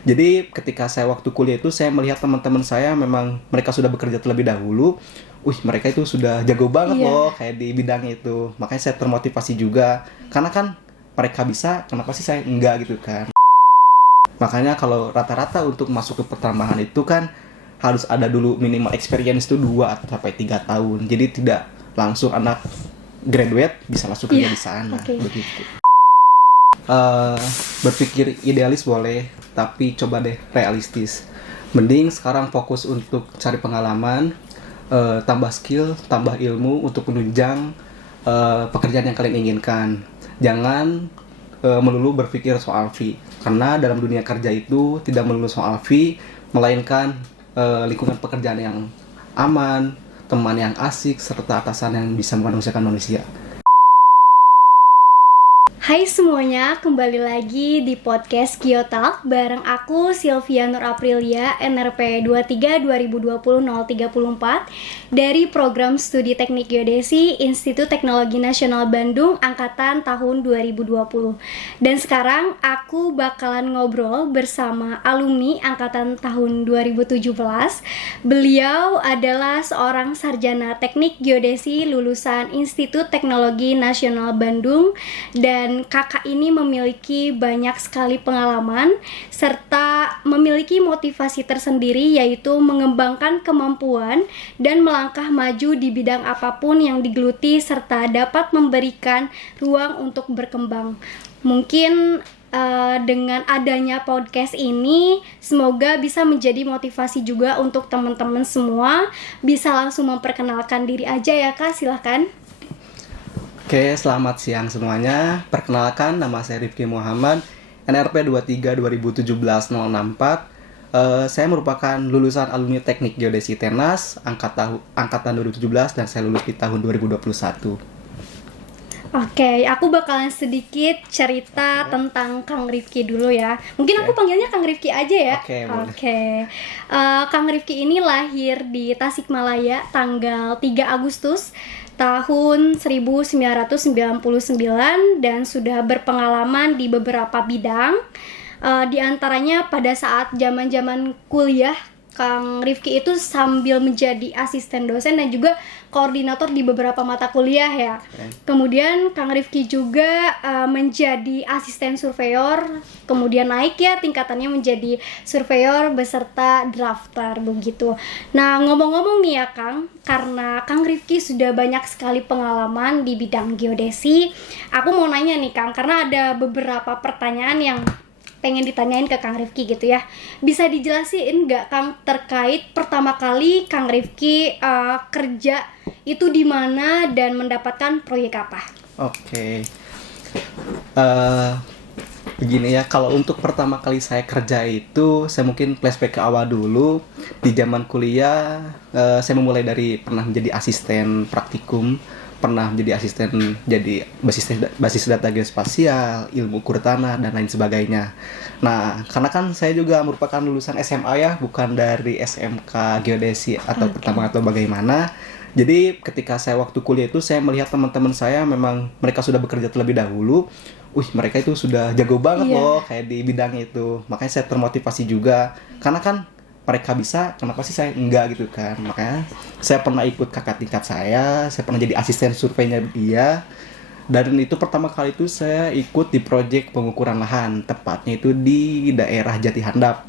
Jadi ketika saya waktu kuliah itu saya melihat teman-teman saya memang mereka sudah bekerja terlebih dahulu. Mereka itu sudah jago banget Iya. loh kayak di bidang itu. Makanya saya termotivasi juga. Karena kan mereka bisa, kenapa sih saya enggak gitu kan. Makanya kalau rata-rata untuk masuk ke pertambangan itu kan harus ada dulu minimal experience itu 2 sampai 3 tahun. Jadi tidak langsung anak graduate bisa langsung kerja Iya, di sana oke. begitu. Eh, Berpikir idealis boleh, tapi coba deh realistis. Mending sekarang fokus untuk cari pengalaman, tambah skill, tambah ilmu untuk menunjang pekerjaan yang kalian inginkan. Jangan melulu berpikir soal fee, karena dalam dunia kerja itu tidak melulu soal fee, melainkan lingkungan pekerjaan yang aman, teman yang asik, serta atasan yang bisa memanusiakan manusia. Hai semuanya, kembali lagi di podcast Geotalk bareng aku Sylvia Nur Aprilia, NRP 23 2020 034 dari Program Studi Teknik Geodesi Institut Teknologi Nasional Bandung angkatan tahun 2020. Dan sekarang aku bakalan ngobrol bersama alumni angkatan tahun 2017. Beliau adalah seorang sarjana Teknik Geodesi lulusan Institut Teknologi Nasional Bandung, dan kakak ini memiliki banyak sekali pengalaman serta memiliki motivasi tersendiri, yaitu mengembangkan kemampuan dan melangkah maju di bidang apapun yang digeluti serta dapat memberikan ruang untuk berkembang. Mungkin dengan adanya podcast ini semoga bisa menjadi motivasi juga untuk teman-teman semua. Bisa langsung memperkenalkan diri aja ya Kak, silahkan. Oke, selamat siang semuanya. Perkenalkan, nama saya Rifki Muhammad, NRP 23 2017 064. Saya merupakan lulusan alumni Teknik Geodesi Tenas angkatan 2017 dan saya lulus di tahun 2021. Oke, aku bakalan sedikit cerita tentang Kang Rifki dulu ya. Mungkin aku panggilnya Kang Rifki aja ya. Oke, boleh. Kang Rifki ini lahir di Tasikmalaya tanggal 3 Agustus tahun 1999 dan sudah berpengalaman di beberapa bidang. Di antaranya pada saat zaman-zaman kuliah, Kang Rifki itu sambil menjadi asisten dosen dan juga koordinator di beberapa mata kuliah ya. Kemudian Kang Rifki juga menjadi asisten surveyor, kemudian naik ya tingkatannya menjadi surveyor beserta drafter begitu. Nah, ngomong-ngomong nih ya Kang, karena Kang Rifki sudah banyak sekali pengalaman di bidang geodesi, aku mau nanya nih Kang, karena ada beberapa pertanyaan yang pengen ditanyain ke Kang Rifki gitu ya. Bisa dijelasin nggak Kang terkait pertama kali Kang Rifki kerja itu di mana dan mendapatkan proyek apa? Oke. Begini ya, kalau untuk pertama kali saya kerja itu, saya mungkin flashback ke awal dulu. Di zaman kuliah, saya memulai dari pernah menjadi asisten praktikum, pernah menjadi asisten jadi basis data geospasial, ilmu ukur tanah, dan lain sebagainya. Nah, karena kan saya juga merupakan lulusan SMA ya, bukan dari SMK Geodesi atau pertama atau bagaimana. Jadi ketika saya waktu kuliah itu saya melihat teman-teman saya memang mereka sudah bekerja terlebih dahulu. Mereka itu sudah jago banget loh kayak di bidang itu. Makanya saya termotivasi juga. Karena kan mereka bisa, kenapa sih saya enggak gitu kan. Makanya saya pernah ikut kakak tingkat saya pernah jadi asisten surveinya dia. Dan itu pertama kali itu saya ikut di proyek pengukuran lahan, tepatnya itu di daerah Jati Handap.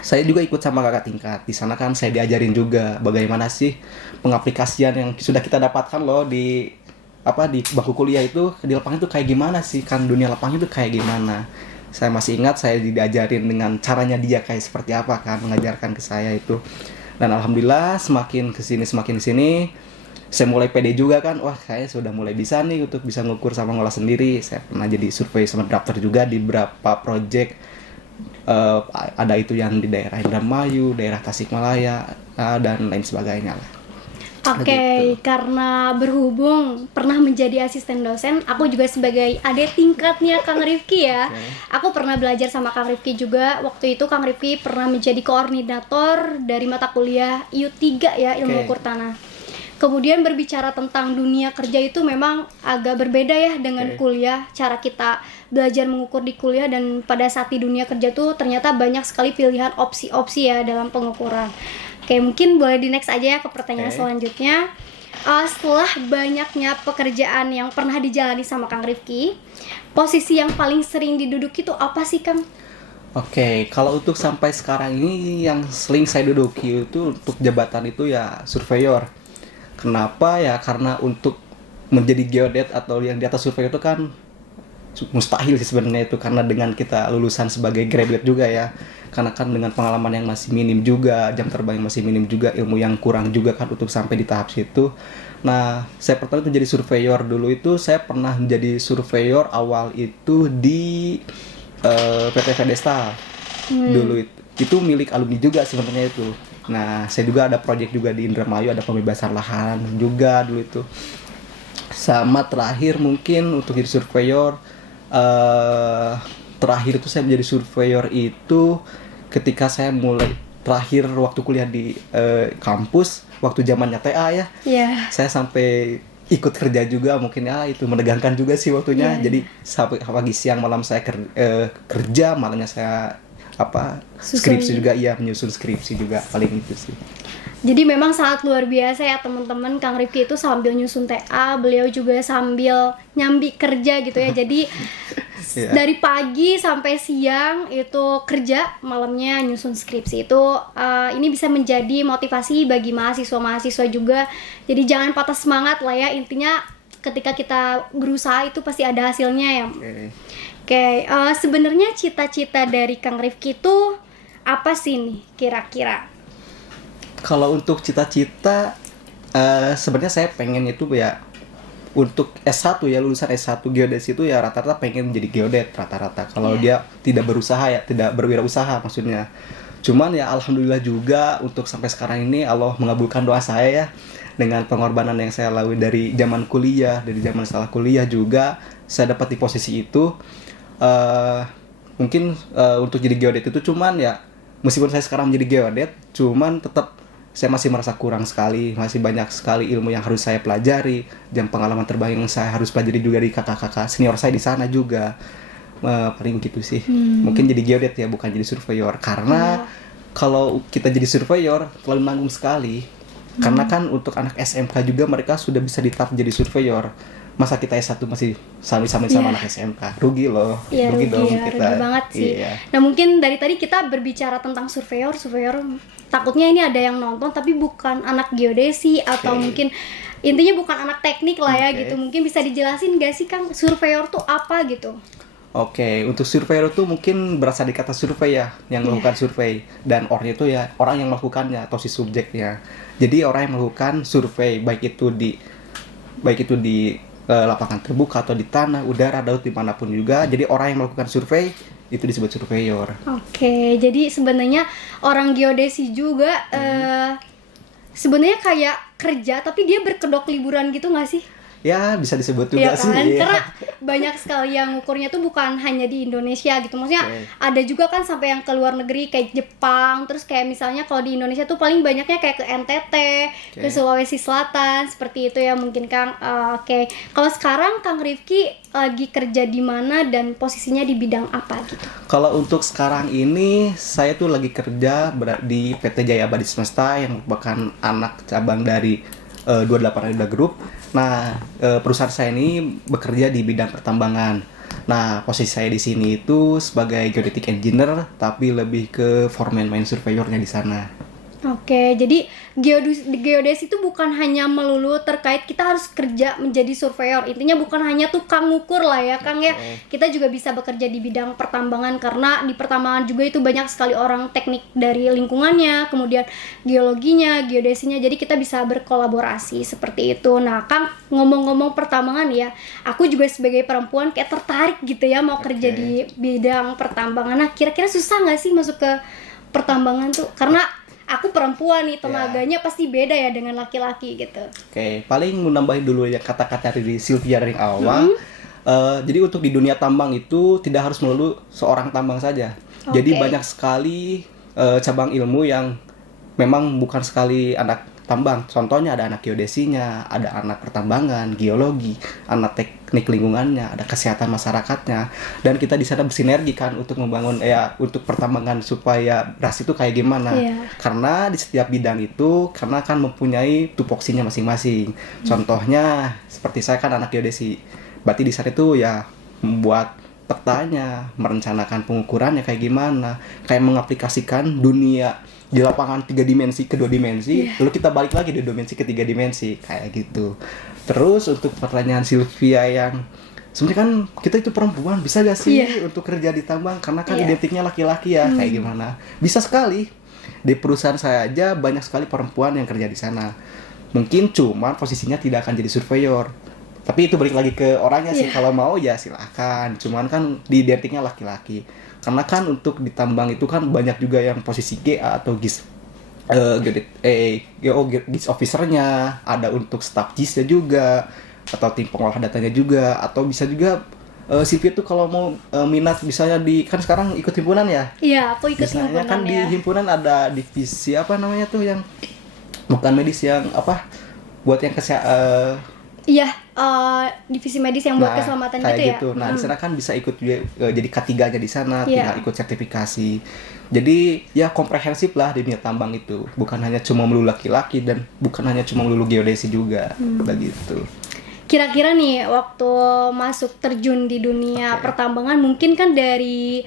Saya juga ikut sama kakak tingkat. Di sana kan saya diajarin juga bagaimana sih pengaplikasian yang sudah kita dapatkan loh di bangku kuliah itu di lapangan itu kayak gimana sih, kan dunia lapangan itu kayak gimana. Saya masih ingat saya diajarin dengan caranya dia kayak seperti apa kan, mengajarkan ke saya itu. Dan alhamdulillah semakin kesini saya mulai pede juga kan, saya sudah mulai bisa nih untuk bisa ngukur sama ngolah sendiri. Saya pernah jadi survei sama drafter juga di beberapa project. Ada itu yang di daerah Indramayu, daerah Tasikmalaya, dan lain sebagainya lah. Oke, karena berhubung pernah menjadi asisten dosen, aku juga sebagai adik tingkatnya Kang Rifki ya. Aku pernah belajar sama Kang Rifki juga. Waktu itu Kang Rifki pernah menjadi koordinator dari mata kuliah IU3 ya, ilmu ukur tanah. Kemudian berbicara tentang dunia kerja itu memang agak berbeda ya dengan kuliah. Cara kita belajar mengukur di kuliah dan pada saat di dunia kerja tuh ternyata banyak sekali pilihan opsi-opsi ya dalam pengukuran. Oke, mungkin boleh di next aja ya ke pertanyaan selanjutnya. Setelah banyaknya pekerjaan yang pernah dijalani sama Kang Rifki, posisi yang paling sering diduduki itu apa sih, Kang? Oke, kalau untuk sampai sekarang ini yang sering saya duduki itu untuk jabatan itu ya surveyor. Kenapa ya? Karena untuk menjadi geodet atau yang di atas surveyor itu kan mustahil sih sebenarnya itu, karena dengan kita lulusan sebagai graduate juga ya. Karena kan dengan pengalaman yang masih minim juga, jam terbang yang masih minim juga, ilmu yang kurang juga kan untuk sampai di tahap situ. Nah, saya pertama itu jadi surveyor dulu itu saya pernah menjadi surveyor awal itu di PT Vedesta. Dulu itu milik alumni juga sebenarnya itu. Nah, saya juga ada proyek juga di Indramayu, ada pembebasan lahan juga dulu itu. Sama terakhir mungkin untuk jadi surveyor, terakhir itu saya menjadi surveyor itu ketika saya mulai terakhir waktu kuliah di kampus, waktu zamannya TA ya. Saya sampai ikut kerja juga, mungkin ya itu menegangkan juga sih waktunya. Jadi sampai pagi siang malam saya kerja, malamnya saya skripsi juga, menyusun skripsi juga, paling itu sih. Jadi memang sangat luar biasa ya teman-teman. Kang Rifki itu sambil nyusun TA, beliau juga sambil nyambi kerja gitu ya. Jadi dari pagi sampai siang itu kerja, malamnya nyusun skripsi. Itu ini bisa menjadi motivasi bagi mahasiswa-mahasiswa juga. Jadi jangan patah semangat lah ya. Intinya ketika kita berusaha itu pasti ada hasilnya ya. Oke, sebenarnya cita-cita dari Kang Rifki itu apa sih nih kira-kira? Kalau untuk cita-cita, sebenarnya saya pengen itu ya untuk S1 ya, lulusan S1 geodesi itu ya rata-rata pengen jadi geodet rata-rata. Kalau dia tidak berusaha ya, tidak berwirausaha maksudnya. Cuman ya alhamdulillah juga untuk sampai sekarang ini Allah mengabulkan doa saya ya, dengan pengorbanan yang saya lalui dari zaman kuliah, dari zaman setelah kuliah juga saya dapat di posisi itu. Mungkin untuk jadi geodet itu cuman ya, meskipun saya sekarang menjadi geodet, cuman tetap saya masih merasa kurang sekali, masih banyak sekali ilmu yang harus saya pelajari, dan pengalaman terbang yang saya harus pelajari juga di kakak-kakak senior saya di sana juga. Paling gitu sih. Mungkin jadi geodet ya, bukan jadi surveyor. Karena kalau kita jadi surveyor terlalu nanggung sekali. Karena kan untuk anak SMK juga mereka sudah bisa ditap jadi surveyor. Masa kita S1 masih sama anak SMK, rugi loh. Iya, rugi dong ya, kita. rugi banget sih. Nah mungkin dari tadi kita berbicara tentang surveyor, takutnya ini ada yang nonton tapi bukan anak geodesi atau mungkin intinya bukan anak teknik lah ya gitu. Mungkin bisa dijelasin gak sih Kang, surveyor tuh apa gitu? Oke, untuk surveyor itu mungkin berasal dari kata survei ya, yang melakukan survei, dan orangnya itu ya orang yang melakukannya atau si subjeknya. Jadi orang yang melakukan survei baik itu di lapangan terbuka atau di tanah, udara, laut, dimanapun juga. Jadi orang yang melakukan survei itu disebut surveyor. Oke, jadi sebenarnya orang geodesi juga sebenarnya kayak kerja tapi dia berkedok liburan gitu nggak sih? Ya bisa disebut juga kan? sih. Karena banyak sekali yang ukurnya tuh bukan hanya di Indonesia gitu. Maksudnya ada juga kan sampai yang ke luar negeri kayak Jepang. Terus kayak misalnya kalau di Indonesia tuh paling banyaknya kayak ke NTT, ke Sulawesi Selatan, seperti itu ya mungkin Kang. Oke. Kalau sekarang Kang Rifki lagi kerja di mana dan posisinya di bidang apa gitu? Kalau untuk sekarang ini saya tuh lagi kerja di PT Jaya Abadi Semesta yang merupakan anak cabang dari 28 Ayuda Group. Nah, perusahaan saya ini bekerja di bidang pertambangan. Nah, posisi saya di sini itu sebagai geodetic engineer, tapi lebih ke foreman main surveyornya di sana. Oke, jadi geodesi itu bukan hanya melulu terkait kita harus kerja menjadi surveyor. Intinya bukan hanya tukang ngukur lah ya Kang ya. Kita juga bisa bekerja di bidang pertambangan karena di pertambangan juga itu banyak sekali orang teknik dari lingkungannya, kemudian geologinya, geodesinya. Jadi kita bisa berkolaborasi seperti itu. Nah, Kang, ngomong-ngomong pertambangan ya, aku juga sebagai perempuan kayak tertarik gitu ya mau kerja di bidang pertambangan. Nah, kira-kira susah nggak sih masuk ke pertambangan tuh? Karena aku perempuan nih, tenaganya pasti beda ya dengan laki-laki gitu. Oke, paling mau nambahin dulu ya kata-kata dari Sylvia dari awal. Jadi untuk di dunia tambang itu tidak harus melulu seorang tambang saja. Jadi banyak sekali cabang ilmu yang memang bukan sekali anak tambang. Contohnya ada anak geodesinya, ada anak pertambangan, geologi, anak teknik lingkungannya, ada kesehatan masyarakatnya. Dan kita di sana bersinergi kan untuk membangun untuk pertambangan supaya beras itu kayak gimana. Karena di setiap bidang itu karena kan mempunyai tupoksinya masing-masing. Contohnya seperti saya kan anak geodesi. Berarti di sana itu ya membuat petanya, merencanakan pengukurannya kayak gimana, kayak mengaplikasikan dunia di lapangan 3 dimensi ke 2 dimensi, lalu kita balik lagi di dimensi ke 3 dimensi, kayak gitu. Terus untuk pertanyaan Sylvia yang sebenarnya kan kita itu perempuan, bisa gak sih untuk kerja di tambang? Karena kan identiknya laki-laki ya, kayak gimana? Bisa sekali. Di perusahaan saya aja banyak sekali perempuan yang kerja di sana. Mungkin cuma posisinya tidak akan jadi surveyor. Tapi itu balik lagi ke orangnya sih, kalau mau ya silahkan. Cuman kan di identiknya laki-laki. Karena kan untuk ditambang itu kan banyak juga yang posisi GA atau GIS GIS officernya, ada untuk staff GIS-nya juga, atau tim pengolah datanya juga, atau bisa juga CV itu kalau mau minat misalnya kan sekarang ikut himpunan ya? Iya, aku ikut misalnya himpunan kan di himpunan ada divisi apa namanya tuh yang bukan medis yang apa buat yang divisi medis yang buat keselamatan gitu ya. Nah, di sana kan bisa ikut jadi K3-nya di sana, tinggal ikut sertifikasi. Jadi ya komprehensif lah di dunia tambang itu. Bukan hanya cuma melulu laki-laki dan bukan hanya cuma melulu geodesi juga, begitu. Kira-kira nih waktu masuk terjun di dunia pertambangan mungkin kan dari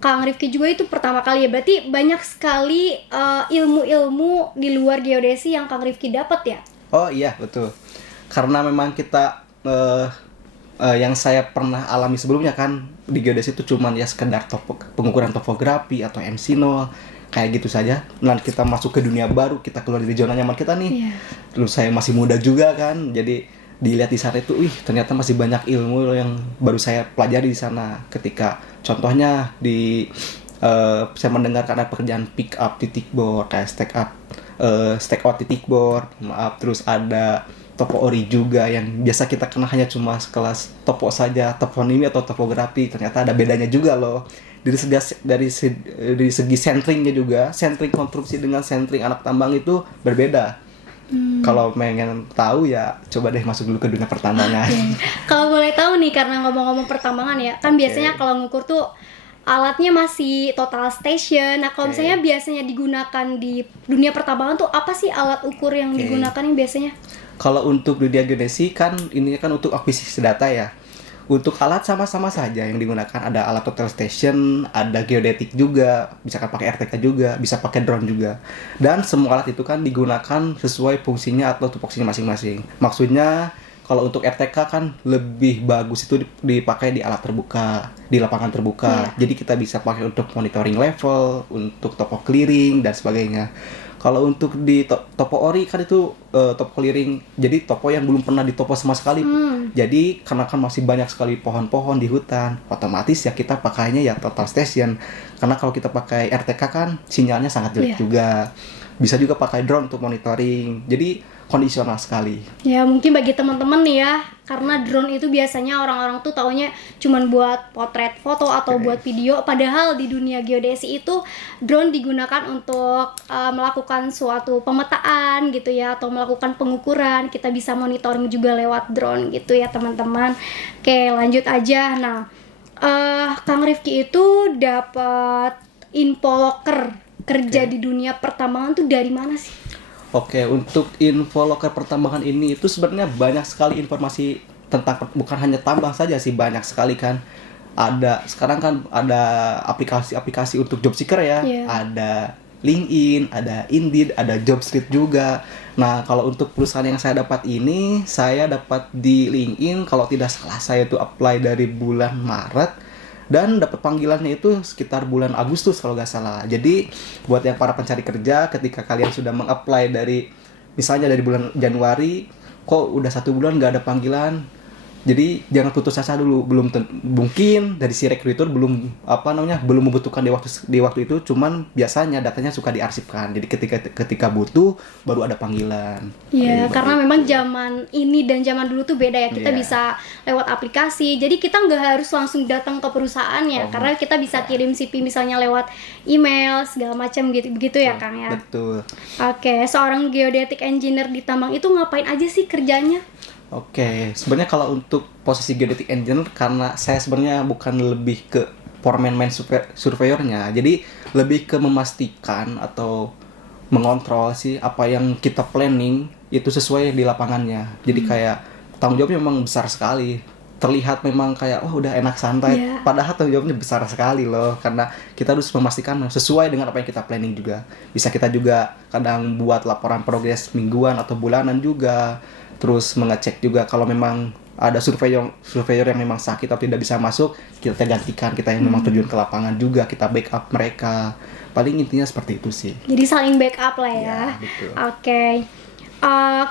Kang Rifki juga itu pertama kali ya. Berarti banyak sekali ilmu-ilmu di luar geodesi yang Kang Rifki dapat ya? Oh iya, betul. Karena memang kita yang saya pernah alami sebelumnya kan di geodesi itu cuman ya sekedar pengukuran topografi atau MC0 kayak gitu saja. Dan kita masuk ke dunia baru, kita keluar dari zona nyaman kita nih. Terus saya masih muda juga kan, jadi dilihat di sana itu, ternyata masih banyak ilmu yang baru saya pelajari di sana. Ketika contohnya saya mendengarkan ada pekerjaan pick up titik bor, kayak stack out titik bor, terus ada topo ori juga yang biasa kita kenal hanya cuma sekelas topo saja, toponimi atau topografi, ternyata ada bedanya juga loh. Dari segi centeringnya juga, centering konstruksi dengan centering anak tambang itu berbeda. Kalau pengen tahu ya coba deh masuk dulu ke dunia pertambangan. Kalau boleh tahu nih, karena ngomong-ngomong pertambangan ya, kan biasanya kalau ngukur tuh alatnya masih total station. Nah, kalau misalnya biasanya digunakan di dunia pertambangan tuh apa sih alat ukur yang digunakan yang biasanya? Kalau untuk dunia geodesi kan ini kan untuk akuisisi data ya. Untuk alat sama-sama saja yang digunakan, ada alat total station, ada geodetik juga, bisa kan pakai RTK juga, bisa pakai drone juga. Dan semua alat itu kan digunakan sesuai fungsinya atau tupoksinya masing-masing. Maksudnya kalau untuk RTK kan lebih bagus itu dipakai di alat terbuka, di lapangan terbuka. Jadi kita bisa pakai untuk monitoring level, untuk topo clearing dan sebagainya. Kalau untuk di topo ori kan itu topo clearing, jadi topo yang belum pernah ditopo sama sekali. Jadi karena kan masih banyak sekali pohon-pohon di hutan, otomatis ya kita pakainya ya total station. Karena kalau kita pakai RTK kan sinyalnya sangat jelek juga. Bisa juga pakai drone untuk monitoring. Jadi kondisional sekali. Ya mungkin bagi teman-teman nih ya, karena drone itu biasanya orang-orang tuh taunya cuman buat potret foto atau buat video, padahal di dunia geodesi itu drone digunakan untuk melakukan suatu pemetaan gitu ya, atau melakukan pengukuran. Kita bisa monitoring juga lewat drone gitu ya teman-teman. Oke, lanjut aja. Nah, Kang Rifki itu dapat info loker kerja di dunia pertambangan tuh dari mana sih? Oke, untuk info loker pertambangan ini itu sebenarnya banyak sekali informasi tentang, bukan hanya tambang saja sih, banyak sekali kan. Sekarang kan ada aplikasi-aplikasi untuk job seeker ya. Ada LinkedIn, ada Indeed, ada Jobstreet juga. Nah, kalau untuk perusahaan yang saya dapat ini, saya dapat di LinkedIn, kalau tidak salah saya itu apply dari bulan Maret. Dan dapat panggilannya itu sekitar bulan Agustus kalau nggak salah. Jadi buat yang para pencari kerja, ketika kalian sudah mengapply misalnya dari bulan Januari, kok udah 1 bulan nggak ada panggilan, Jadi jangan putus asa dulu, mungkin dari si rekruter belum membutuhkan di waktu itu, cuman biasanya datanya suka diarsipkan. Jadi ketika butuh baru ada panggilan. Iya, Jadi, karena memang zaman ini dan zaman dulu tuh beda ya. Kita Iya. bisa lewat aplikasi. Jadi kita nggak harus langsung datang ke perusahaannya, karena kita bisa kirim CV misalnya lewat email segala macam gitu begitu ya, Kang ya. Betul. Oke, seorang geodetic engineer di tambang itu ngapain aja sih kerjanya? Oke, sebenarnya kalau untuk posisi geodetic engineer, karena saya sebenarnya bukan lebih ke foreman man surveyornya, jadi lebih ke memastikan atau mengontrol sih apa yang kita planning itu sesuai di lapangannya. Jadi kayak tanggung jawabnya memang besar sekali. Terlihat memang kayak udah enak santai, Iya. padahal tanggung jawabnya besar sekali loh, karena kita harus memastikan sesuai dengan apa yang kita planning juga. Bisa kita juga kadang buat laporan progres mingguan atau bulanan juga. Terus mengecek juga kalau memang ada surveyor yang memang sakit atau tidak bisa masuk, kita gantikan, kita yang memang terjun ke lapangan juga, kita backup mereka. Paling intinya seperti itu sih. Jadi saling backup lah ya. Ya, betul. Oke.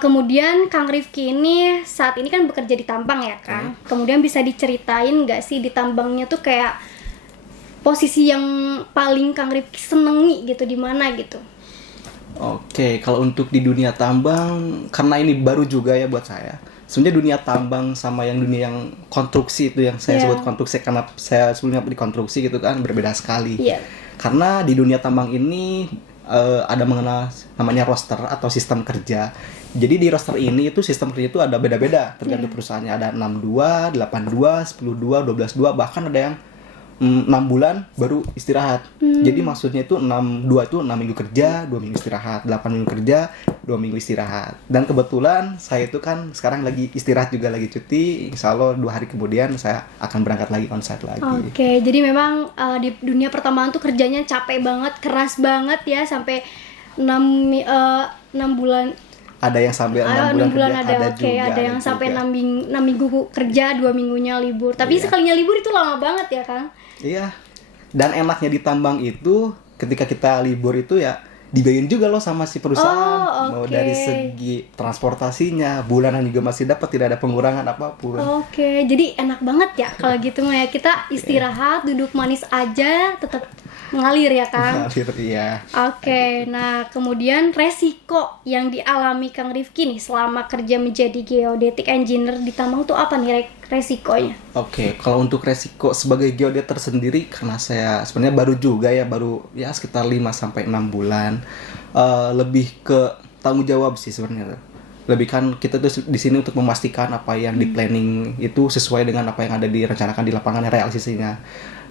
Kemudian Kang Rifki ini saat ini kan bekerja di tambang ya, Kang. Kemudian bisa diceritain nggak sih di tambangnya tuh kayak posisi yang paling Kang Rifki senengi gitu di mana gitu? Oke, kalau untuk di dunia tambang, karena ini baru juga ya buat saya. Sebenarnya dunia tambang sama dunia yang konstruksi itu yang saya Iya. sebut konstruksi, karena saya sebelumnya di konstruksi gitu kan, berbeda sekali. Iya. Karena di dunia tambang ini ada mengenal namanya roster atau sistem kerja. Jadi di roster ini itu sistem kerja itu ada beda-beda tergantung perusahaannya. Ada 62, 82, 10-2, 12-2, bahkan ada yang 6 bulan baru istirahat. Jadi maksudnya itu 6-2 itu 6 minggu kerja, 2 minggu istirahat, 8 minggu kerja, 2 minggu istirahat. Dan kebetulan saya itu kan sekarang lagi istirahat juga, lagi cuti. Insya Allah 2 hari kemudian saya akan berangkat lagi onsite lagi. Oke, jadi memang di dunia pertambangan tuh kerjanya capek banget, keras banget ya, sampai 6 bulan. Ada yang sampai 6 6 bulan bulan kerja, ada, oke, juga, ada yang sampai juga. 6 minggu kerja, 2 minggunya libur. Tapi Iya. sekalinya libur itu lama banget ya, Kang? Iya. Dan enaknya di tambang itu ketika kita libur itu ya dibayarin juga loh sama si perusahaan. Oh, Mau oke. dari segi transportasinya, bulanan juga masih dapat, tidak ada pengurangan apapun. Oke, jadi enak banget ya kalau gitu mah ya. Kita istirahat, duduk manis aja, tetap mengalir ya, Kang? Ngalir, iya. Oke, nah kemudian resiko yang dialami Kang Rifki nih selama kerja menjadi geodetic engineer di tambang tuh apa nih resikonya? Oke, kalau untuk resiko sebagai geodet tersendiri, karena saya sebenarnya baru juga ya, baru ya sekitar 5-6 bulan, lebih ke tanggung jawab sih sebenarnya. Lebih kan kita tuh di sini untuk memastikan apa yang di planning itu sesuai dengan apa yang ada direncanakan di lapangan, realisasinya.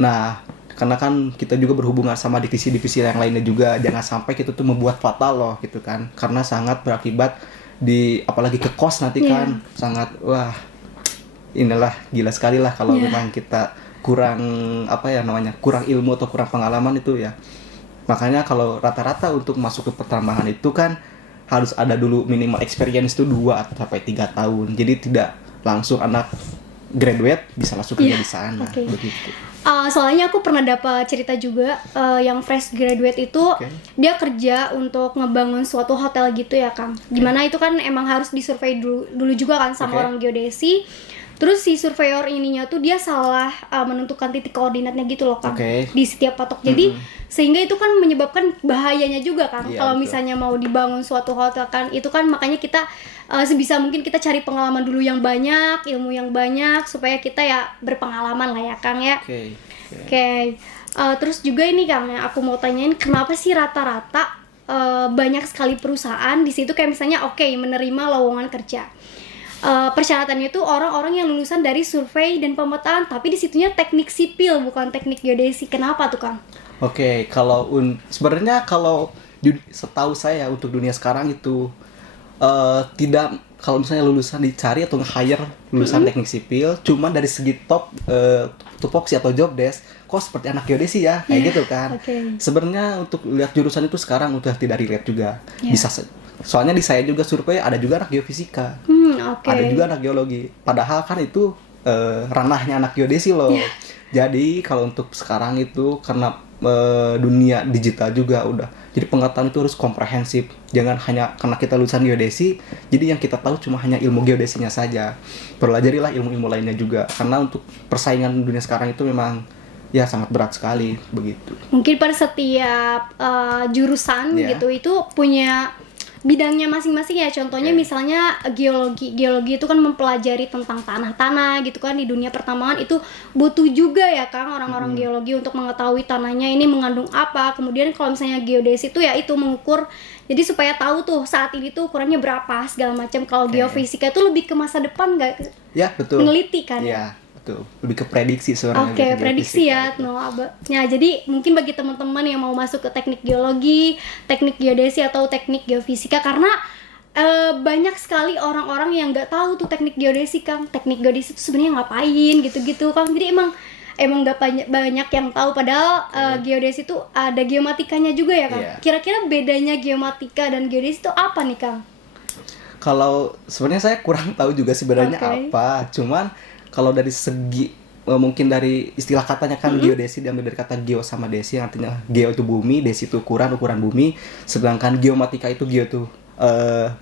Nah, karena kan kita juga berhubungan sama divisi-divisi yang lainnya juga, jangan sampai kita tuh membuat fatal loh gitu kan, karena sangat berakibat di apalagi ke cost nanti kan, sangat inilah gila sekali lah kalau memang kita kurang kurang ilmu atau kurang pengalaman itu ya. Makanya kalau rata-rata untuk masuk ke pertambangan itu kan harus ada dulu minimal experience itu 2-3 tahun, jadi tidak langsung anak graduate bisa langsung kerja di sana. oke. Begitu. Soalnya aku pernah dapat cerita juga yang fresh graduate itu dia kerja untuk ngebangun suatu hotel gitu ya, Kang. Dimana itu kan emang harus disurvey dulu juga kan sama orang geodesi. Terus si surveyor ininya tuh dia salah menentukan titik koordinatnya gitu loh, Kang, di setiap patok. Jadi sehingga itu kan menyebabkan bahayanya juga, Kang. Iya, Kalau betul. misalnya mau dibangun suatu hotel kan, itu kan makanya kita sebisa mungkin kita cari pengalaman dulu yang banyak, ilmu yang banyak supaya kita ya berpengalaman lah ya, Kang ya. Oke. Terus juga ini, Kang, yang aku mau tanyain, kenapa sih rata-rata banyak sekali perusahaan di situ kayak misalnya menerima lowongan kerja. Persyaratannya itu orang-orang yang lulusan dari survei dan pemetaan, tapi di situnya teknik sipil bukan teknik geodesi. Kenapa tuh, Kang? Oke, kalau sebenarnya kalau setahu saya untuk dunia sekarang itu tidak, kalau misalnya lulusan dicari atau nge-hire lulusan teknik sipil, cuman dari segi top tupoksi atau job desk kok seperti anak geodesi ya, kayak gitu kan. Sebenarnya untuk lihat jurusan itu sekarang udah tidak relate juga. Bisa soalnya di saya juga survei ada juga anak geofisika. Ada juga anak geologi. Padahal kan itu ranahnya anak geodesi loh. Jadi kalau untuk sekarang itu karena dunia digital juga udah. Jadi pengetahuan itu harus komprehensif. Jangan hanya karena kita lulusan geodesi, jadi yang kita tahu cuma hanya ilmu geodesinya saja. Pelajarilah ilmu-ilmu lainnya juga. Karena untuk persaingan dunia sekarang itu memang ya sangat berat sekali begitu. Mungkin pada setiap jurusan gitu itu punya bidangnya masing-masing ya. Contohnya misalnya geologi. Geologi itu kan mempelajari tentang tanah-tanah gitu kan. Di dunia pertambangan itu butuh juga ya Kang orang-orang geologi untuk mengetahui tanahnya ini mengandung apa. Kemudian kalau misalnya geodesi itu ya itu mengukur. Jadi supaya tahu tuh saat ini tuh ukurannya berapa segala macam. Kalau geofisika itu lebih ke masa depan nggak? Ya, betul. Meneliti kan ya. Betul. Lebih ke prediksi sebenarnya. Oke, prediksi ya. Ya, jadi mungkin bagi teman-teman yang mau masuk ke teknik geologi, teknik geodesi atau teknik geofisika, karena banyak sekali orang-orang yang nggak tahu tuh teknik geodesi Kang. Teknik geodesi itu sebenarnya ngapain gitu-gitu Kang. Jadi emang nggak banyak yang tahu, padahal geodesi itu ada geomatikanya juga ya Kang. Kira-kira bedanya geomatika dan geodesi itu apa nih Kang? Kalau sebenarnya saya kurang tahu juga sebenarnya apa. Cuman kalau dari segi mungkin dari istilah katanya kan geodesi diambil dari kata geo sama desi, yang artinya geo itu bumi, desi itu ukuran bumi, sedangkan geomatika itu geo itu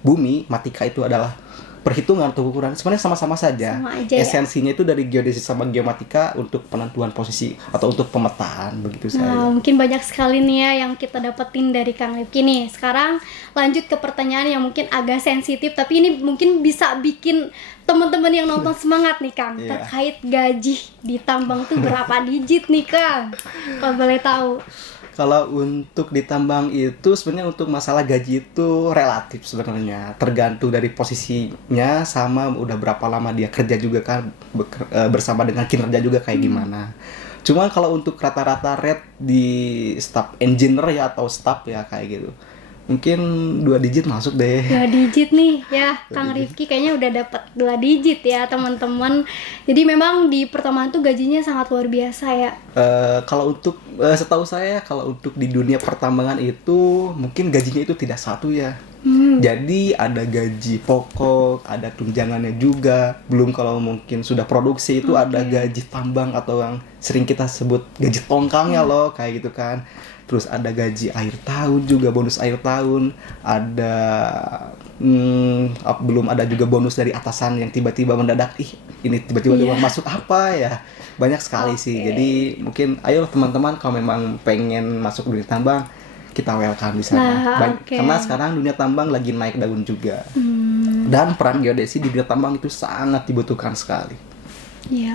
bumi, matika itu adalah perhitungan atau ukuran. Sebenarnya sama-sama saja. Esensinya itu dari geodesi sama geomatika untuk penentuan posisi atau untuk pemetaan begitu saja. Mungkin banyak sekali nih ya yang kita dapetin dari Kang Rifki nih. Sekarang lanjut ke pertanyaan yang mungkin agak sensitif, tapi ini mungkin bisa bikin teman-teman yang nonton semangat nih Kang. Terkait gaji di tambang tuh berapa digit nih Kang? Kalau boleh tahu. Kalau untuk di tambang itu sebenarnya untuk masalah gaji itu relatif sebenarnya, tergantung dari posisinya sama udah berapa lama dia kerja juga kan, bersama dengan kinerja juga kayak gimana. Cuma kalau untuk rata-rata rate di staff engineer ya atau staff ya kayak gitu, mungkin 2 digit masuk deh. 2 digit nih ya, Kang Rifki kayaknya udah dapat 2 digit ya teman-teman. Jadi memang di pertambangan tuh gajinya sangat luar biasa ya. Kalau untuk setahu saya kalau untuk di dunia pertambangan itu mungkin gajinya itu tidak satu ya. Jadi ada gaji pokok, ada tunjangannya juga. Belum kalau mungkin sudah produksi itu ada gaji tambang atau yang sering kita sebut gaji tongkangnya loh kayak gitu kan. Terus ada gaji akhir tahun juga, bonus akhir tahun. Ada belum ada juga bonus dari atasan yang tiba-tiba mendadak, ini tiba-tiba masuk apa ya. Banyak sekali sih. Jadi mungkin ayo teman-teman kalau memang pengen masuk dunia tambang, kita welcome di sana. Karena sekarang dunia tambang lagi naik daun juga. Dan peran geodesi di dunia tambang itu sangat dibutuhkan sekali. Ya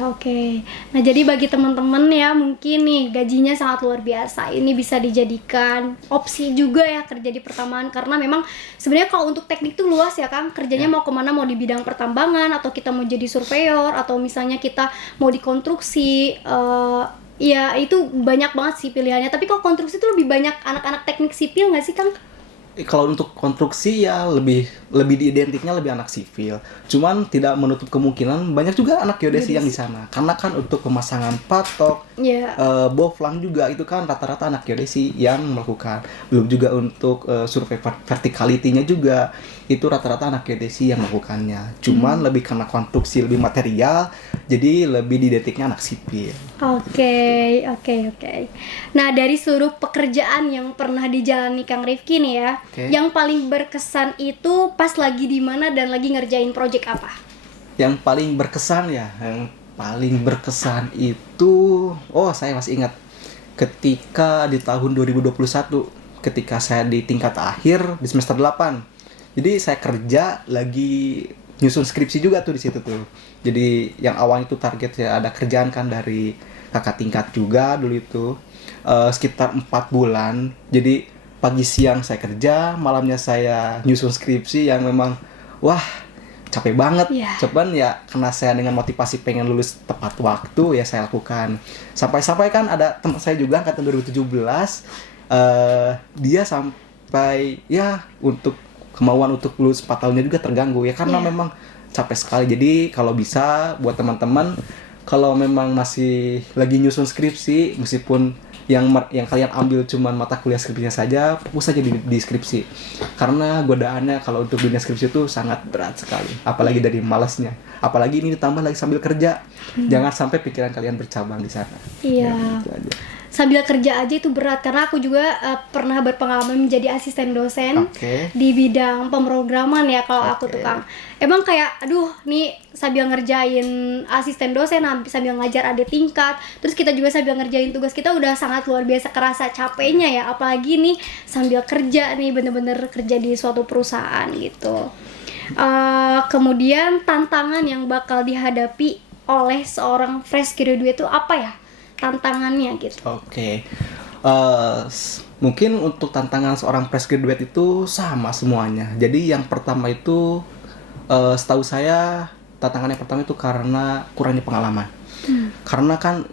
Nah jadi bagi teman-teman ya mungkin nih gajinya sangat luar biasa. Ini bisa dijadikan opsi juga ya kerja di pertambangan. Karena memang sebenarnya kalau untuk teknik tuh luas ya Kang. Kerjanya mau kemana, mau di bidang pertambangan, atau kita mau jadi surveyor, atau misalnya kita mau di konstruksi. Ya itu banyak banget sih pilihannya. Tapi kalau konstruksi itu lebih banyak anak-anak teknik sipil nggak sih Kang? Kalau untuk konstruksi ya lebih diidentiknya lebih anak sipil. Cuman tidak menutup kemungkinan banyak juga anak geodesi yang di sana. Karena kan untuk pemasangan patok, boflang juga itu kan rata-rata anak geodesi yang melakukan. Belum juga untuk survei verticality-nya juga itu rata-rata anak geodesi yang melakukannya. Cuman lebih karena konstruksi lebih material, jadi lebih diidentiknya anak sipil. Oke. Nah dari seluruh pekerjaan yang pernah dijalani Kang Rifki nih ya, yang paling berkesan itu pas lagi di mana dan lagi ngerjain project apa? Yang paling berkesan itu, saya masih ingat ketika di tahun 2021, ketika saya di tingkat akhir di semester 8. Jadi saya kerja lagi nyusun skripsi juga tuh di situ tuh. Jadi yang awalnya itu target saya ada kerjaan kan dari kakak tingkat juga dulu itu sekitar 4 bulan. Jadi pagi siang saya kerja, malamnya saya nyusun skripsi yang memang capek banget. Cuman ya karena saya dengan motivasi pengen lulus tepat waktu ya saya lakukan. Sampai kan ada teman saya juga angkatan 2017, dia sampai ya untuk kemauan untuk lulus 4 tahunnya juga terganggu ya karena memang capek sekali. Jadi kalau bisa buat teman-teman kalau memang masih lagi nyusun skripsi, meskipun yang kalian ambil cuma mata kuliah skripsinya saja, fokus saja di skripsi. Karena godaannya kalau untuk dunia skripsi itu sangat berat sekali, apalagi dari malasnya. Apalagi ini ditambah lagi sambil kerja. Jangan sampai pikiran kalian bercabang di sana. Iya. Ya, gitu aja. sambil kerja aja itu berat, karena aku juga pernah berpengalaman menjadi asisten dosen di bidang pemrograman ya kalau aku tuh Kang. Emang kayak aduh nih sambil ngerjain asisten dosen sambil ngajar adik tingkat, terus kita juga sambil ngerjain tugas kita udah sangat luar biasa kerasa capeknya ya, apalagi nih sambil kerja nih bener-bener kerja di suatu perusahaan gitu. Kemudian tantangan yang bakal dihadapi oleh seorang fresh graduate itu apa ya? Tantangannya gitu. Mungkin untuk tantangan seorang fresh graduate itu sama semuanya. Jadi yang pertama itu setahu saya tantangan yang pertama itu karena kurangnya pengalaman. Karena kan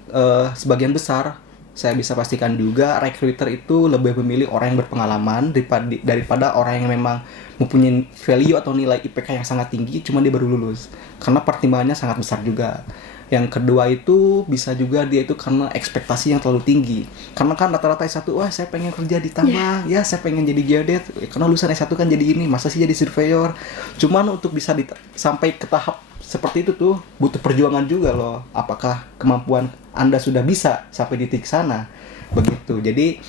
sebagian besar saya bisa pastikan juga recruiter itu lebih memilih orang yang berpengalaman daripada orang yang memang mempunyai value atau nilai IPK yang sangat tinggi cuma dia baru lulus. Karena pertimbangannya sangat besar juga. Yang kedua itu bisa juga dia itu karena ekspektasi yang terlalu tinggi. Karena kan rata-rata S1, wah saya pengen kerja di tambang, ya saya pengen jadi geodet. Karena lulusan S1 kan jadi ini, masa sih jadi surveyor. Cuman untuk bisa sampai ke tahap seperti itu tuh butuh perjuangan juga loh. Apakah kemampuan Anda sudah bisa sampai di titik sana? Begitu. Jadi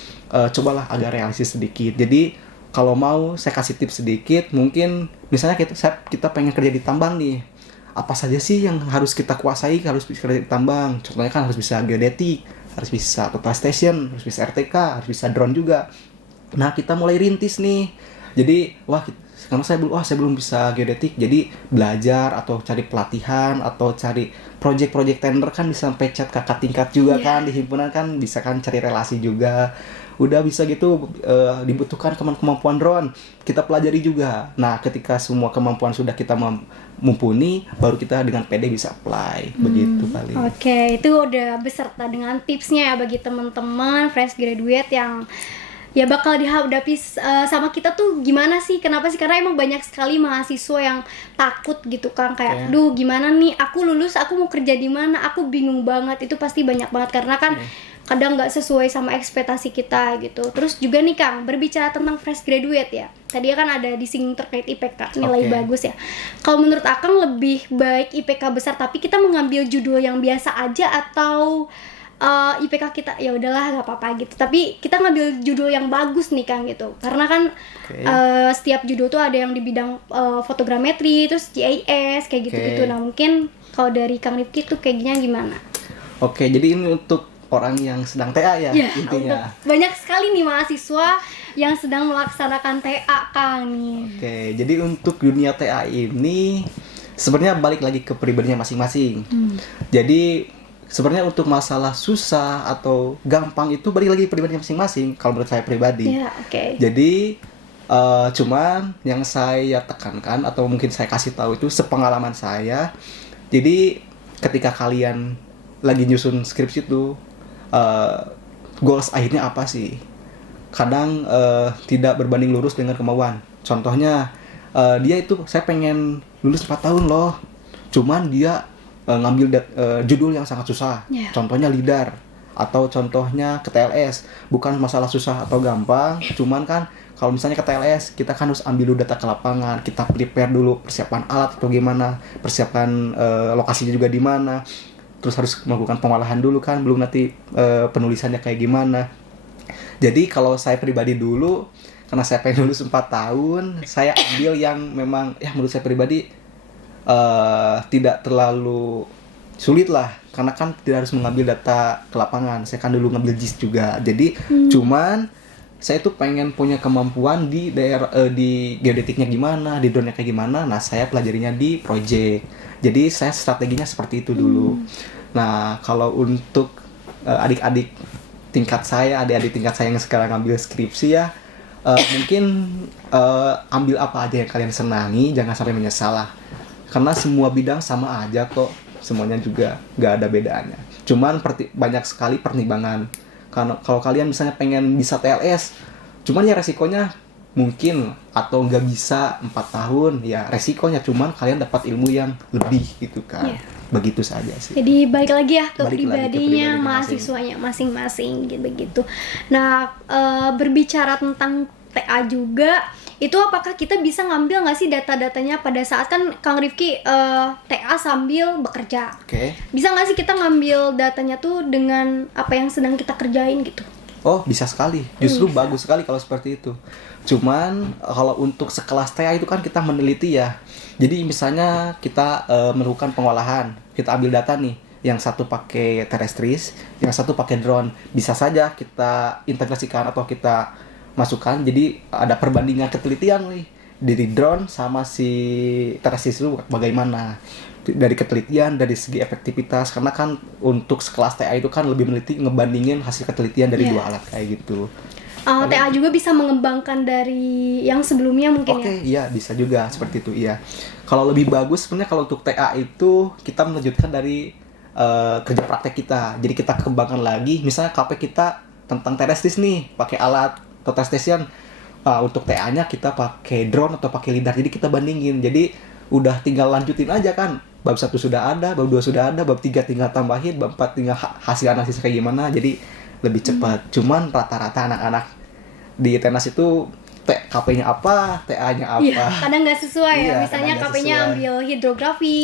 cobalah agak realistis sedikit. Jadi kalau mau saya kasih tips sedikit, mungkin misalnya kita pengen kerja di tambang nih. Apa saja sih yang harus kita kuasai, harus bisa kerja di tambang? Contohnya kan harus bisa geodetik, harus bisa total station, harus bisa RTK, harus bisa drone juga. Nah kita mulai rintis nih. Jadi karena saya belum bisa geodetik, jadi belajar atau cari pelatihan atau cari project tender kan bisa sampai chat kakak tingkat juga kan di himpunan kan bisa kan cari relasi juga. Udah bisa gitu dibutuhkan kemampuan drone, kita pelajari juga. Nah ketika semua kemampuan sudah kita mumpuni, baru kita dengan pede bisa apply. Begitu paling. Oke, itu udah beserta dengan tipsnya ya bagi teman-teman fresh graduate yang ya bakal dihadapi sama kita tuh gimana sih? Kenapa sih? Karena emang banyak sekali mahasiswa yang takut gitu kan, kayak duh gimana nih aku lulus, aku mau kerja di mana, aku bingung banget. Itu pasti banyak banget karena kan kadang nggak sesuai sama ekspektasi kita gitu. Terus juga nih Kang, berbicara tentang fresh graduate ya, tadi kan ada disinggung terkait IPK, nilai bagus ya. Kalau menurut Akang lebih baik IPK besar tapi kita mengambil judul yang biasa aja, atau IPK kita ya udahlah nggak apa-apa gitu tapi kita ngambil judul yang bagus nih Kang gitu, karena kan setiap judul tuh ada yang di bidang fotogrametri, terus GIS kayak gitu-gitu. Nah mungkin kalau dari Kang Rifki tuh kayaknya gimana? Jadi ini untuk orang yang sedang TA ya intinya. Banyak sekali nih mahasiswa yang sedang melaksanakan TA Kang nih. Jadi untuk dunia TA ini sebenarnya balik lagi ke pribadinya masing-masing. Jadi sebenarnya untuk masalah susah atau gampang itu balik lagi pribadinya masing-masing kalau menurut saya pribadi. Jadi cuman yang saya tekankan atau mungkin saya kasih tahu itu sepengalaman saya. Jadi ketika kalian lagi nyusun skripsi itu goals akhirnya apa sih? Kadang tidak berbanding lurus dengan kemauan. Contohnya dia itu saya pengen lulus 4 tahun loh. Cuman dia ngambil judul yang sangat susah. Contohnya LIDAR atau contohnya ke TLS. Bukan masalah susah atau gampang, cuman kan kalau misalnya ke TLS kita kan harus ambil dulu data ke lapangan, kita prepare dulu persiapan alat atau gimana, persiapan lokasinya juga di mana. Terus harus melakukan pengolahan dulu kan, belum nanti penulisannya kayak gimana. Jadi kalau saya pribadi dulu, karena saya pengen lulus 4 tahun, saya ambil yang memang ya menurut saya pribadi tidak terlalu sulit lah. Karena kan tidak harus mengambil data ke lapangan, saya kan dulu ngambil JIS juga. Jadi cuman saya tuh pengen punya kemampuan di daerah di geodetiknya gimana, di drone-nya kayak gimana. Nah saya pelajarinya di project. Jadi saya strateginya seperti itu dulu. Nah kalau untuk adik-adik tingkat saya yang sekarang ngambil skripsi ya, mungkin ambil apa aja yang kalian senangi, jangan sampai menyesal lah. Karena semua bidang sama aja kok, semuanya juga nggak ada bedanya. Cuman banyak sekali pertimbangan. Karena kalau kalian misalnya pengen bisa TLS, cuman ya resikonya mungkin atau nggak bisa 4 tahun ya resikonya, cuman kalian dapat ilmu yang lebih gitu kan. Begitu saja sih. Jadi balik lagi ya ke pribadinya mahasiswanya masing-masing gitu begitu. Nah berbicara tentang TA juga, itu apakah kita bisa ngambil nggak sih data-datanya pada saat kan Kang Rifki TA sambil bekerja? Oke. Bisa nggak sih kita ngambil datanya tuh dengan apa yang sedang kita kerjain gitu? Oh, bisa sekali. Justru bagus sekali kalau seperti itu. Cuman kalau untuk sekelas TA itu kan kita meneliti ya. Jadi misalnya kita melakukan pengolahan, kita ambil data nih, yang satu pakai terrestris, yang satu pakai drone. Bisa saja kita integrasikan atau kita masukkan. Jadi ada perbandingan ketelitian nih dari drone sama si terrestris itu bagaimana. Dari ketelitian, dari segi efektivitas, karena kan untuk sekelas TA itu kan lebih meneliti ngebandingin hasil ketelitian dari dua alat kayak gitu. TA juga bisa mengembangkan dari yang sebelumnya mungkin ya? Oke, iya bisa juga seperti itu, iya. Kalau lebih bagus sebenarnya kalau untuk TA itu kita melanjutkan dari kerja praktek kita. Jadi kita kembangkan lagi, misalnya KP kita tentang terrestris nih, pakai alat atau test station. Untuk TA-nya kita pakai drone atau pakai lidar, jadi kita bandingin. Jadi udah tinggal lanjutin aja kan. Bab 1 sudah ada, bab 2 sudah ada, bab 3 tinggal tambahin, bab 4 tinggal hasil analisis kayak gimana. Jadi lebih cepat. Cuman rata-rata anak-anak di Tenas itu KP-nya apa, TA-nya apa. Iya, kadang nggak sesuai ya. Iya, Misalnya kadang nggak KP-nya sesuai. ambil hidrografi,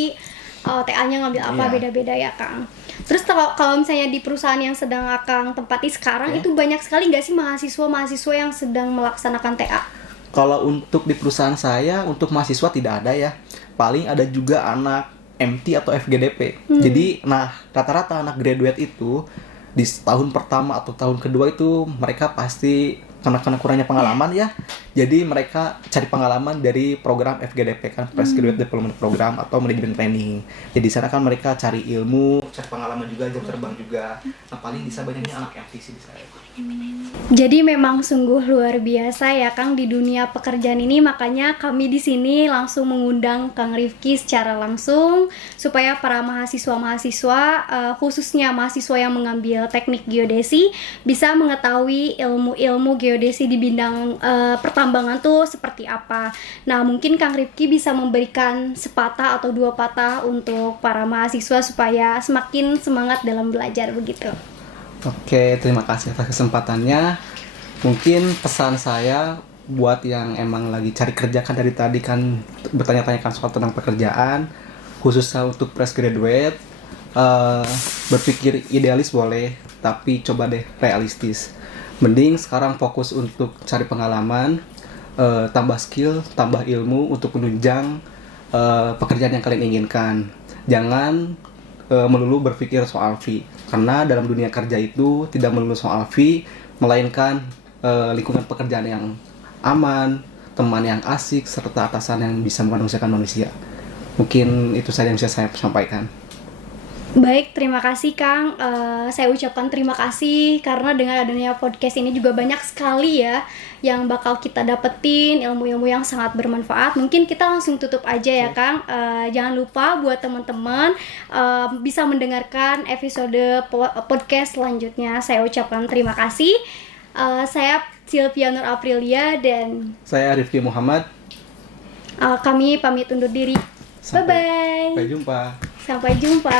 TA-nya ngambil apa, Iya. beda-beda ya Kang. Terus kalau misalnya di perusahaan yang sedang Akang tempati sekarang, Oke. itu banyak sekali nggak sih mahasiswa-mahasiswa yang sedang melaksanakan TA? Kalau untuk di perusahaan saya, untuk mahasiswa tidak ada ya. Paling ada juga anak MT atau FGDP. Jadi, rata-rata anak graduate itu di tahun pertama atau tahun kedua itu mereka pasti karena kurangnya pengalaman ya. Jadi mereka cari pengalaman dari program FGDP kan, Fresh Graduate Development Program atau Management Training. Jadi di sana kan mereka cari ilmu, cari pengalaman juga, jam terbang juga. Nah, paling bisa banyaknya anak MT sih di sana. Jadi memang sungguh luar biasa ya Kang di dunia pekerjaan ini, makanya kami di sini langsung mengundang Kang Rifki secara langsung supaya para mahasiswa-mahasiswa khususnya mahasiswa yang mengambil teknik geodesi bisa mengetahui ilmu-ilmu geodesi di bidang pertambangan tuh seperti apa. Nah, mungkin Kang Rifki bisa memberikan sepatah atau dua patah untuk para mahasiswa supaya semakin semangat dalam belajar begitu. Oke, terima kasih atas kesempatannya. Mungkin pesan saya buat yang emang lagi cari kerja kan dari tadi kan bertanya-tanyakan soal tentang pekerjaan, khususnya untuk fresh graduate, berpikir idealis boleh, tapi coba deh realistis. Mending sekarang fokus untuk cari pengalaman, tambah skill, tambah ilmu untuk menunjang pekerjaan yang kalian inginkan. Jangan melulu berpikir soal fee, karena dalam dunia kerja itu tidak melulu soal fee, melainkan lingkungan pekerjaan yang aman, teman yang asik, serta atasan yang bisa memanusiakan manusia. Mungkin itu saja yang bisa saya sampaikan. Baik, terima kasih Kang. Saya ucapkan terima kasih karena dengan adanya podcast ini juga banyak sekali ya yang bakal kita dapetin, ilmu-ilmu yang sangat bermanfaat. Mungkin kita langsung tutup aja ya Kang. Jangan lupa buat teman-teman bisa mendengarkan episode podcast selanjutnya. Saya ucapkan terima kasih. Saya Sylvia Nur Aprilia dan Saya Rifki Muhammad. kami pamit undur diri. Bye-bye. Sampai jumpa. Sampai jumpa.